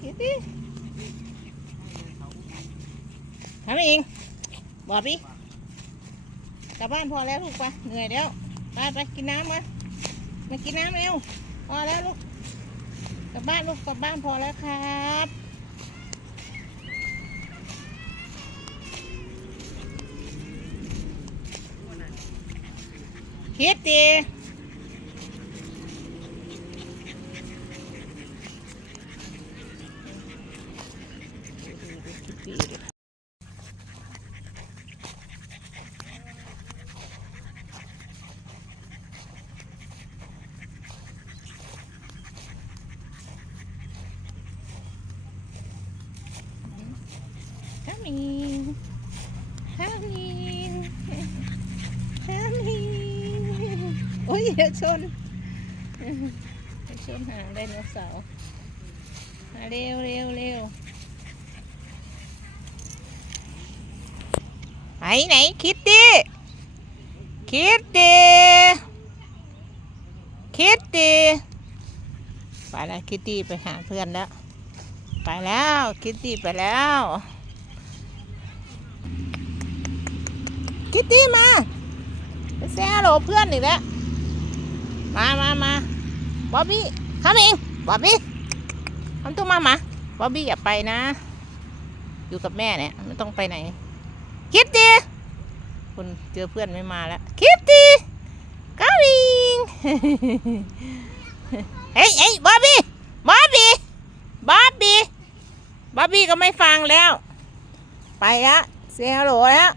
คิดดิทำเองบอกพี่กลับบ้านพอแล้วลูกไปเหนื่อยแล้วไปไปกินน้ำมามากินน้ำเร็วพอแล้วลูกกลับบ้านลูกกลับบ้านพอแล้วครับคิดดี ทำอีกทำอีกทำอีกโอ้ยอย่าชนอย่าชนหาง ไหนไหนคิดดิคิดดิคิดดิไปแล้วคิดดี้ไปหาเพื่อนแล้ว ไปแล้วคิตตี้ไปแล้ว คิตตี้มาไปแซ่โหลเพื่อนอีกแล้วมามามาบ๊อบบี้ข้ามเองบ๊อบบี้ทำตัวมามาบ๊อบบี้อย่าไปนะ อยู่กับแม่เนี่ยไม่ต้องไปไหน คิตตี้คุณเจอเพื่อนไม่มาแล้วคิตตี้ coming เฮ้ยเฮ้ยบ๊อบบี้บ๊อบบี้บ๊อบบี้บ๊อบบี้ก็ไม่ฟังแล้ว ไปล้วเซฮัลโหลแล้ว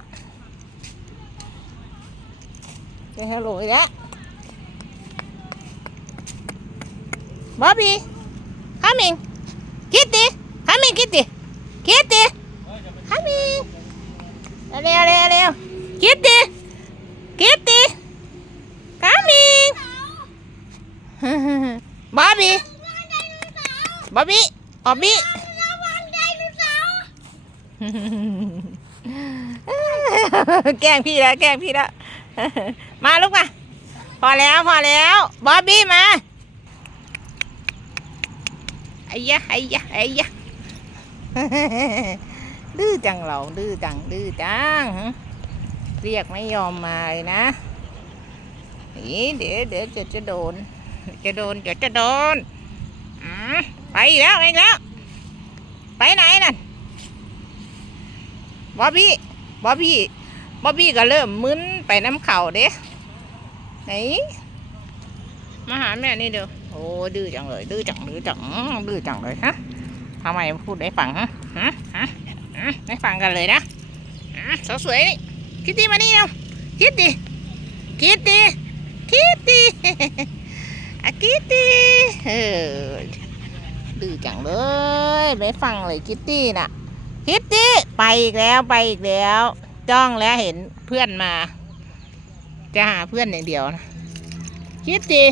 เซฮัลโหลแล้วบ๊อบบี้ coming kitty coming kitty kitty coming เร็วเร็วเร็ว kitty kitty coming บ๊อบบี้บ๊อบบี้บ๊อบบี้แกล้งพี่แล้วแกล้งพี่แล้วมาลูกมาพอแล้วพอแล้วบ๊อบบี้มาไอ้ยะไอ้ยะไอ้ยะ ดื้อจังเราดื้อจังดื้อจังเรียกไม่ยอมมาเลยนะนี่เดี๋ยวเดี๋ยวจะจะโดน จะโดนเดี๋ยวจะโดนไปแล้วไปแล้ว ไปไหนน่ะบ๊อบบี้บ๊อบบี้บ๊อบบี้ก็เริ่มมึนไปน้ำเข่าเด้ไหนมาหาแม่นี่เดี๋ยวโอ้ดื้อจังเลยดื้อจังดื้อจังดื้อจังเลยฮะทำไมพูดได้ฟังฮะฮะฮะได้ฟังกันเลยนะฮะสาวสวยคิตตี้มานี่เร็วคิตตี้คิตตี้คิตตี้อะคิตตี้เออดื้อจังเลย ไม่ฟังเลยคิตตี้น่ะคิตตี้ไปอีกแล้วไปอีกแล้ว จ้องแล้วเห็นเพื่อนมา จะหาเพื่อนอย่างเดียวนะคิตตี้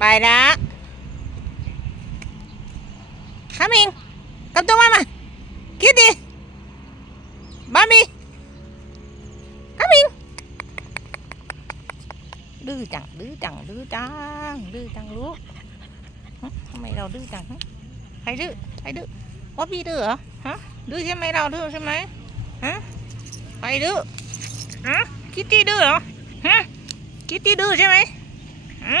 ไปแล้วข้ามิงกับตัวมามาคิตตี้บาร์บี้ coming ดื้อจัง ดื้อจัง ดื้อจัง ดื้อจังลูกทำไมเราดื้อจัง ใครดื้อ ใครดื้อว่าพี่ดื้อเหรอ ฮะ ดื้อใช่ไหมเราดื้อใช่ไหมฮะ ใครดื้อ ฮะ คิตตี้ดื้อเหรอ ฮะ คิตตี้ดื้อใช่ไหมฮะ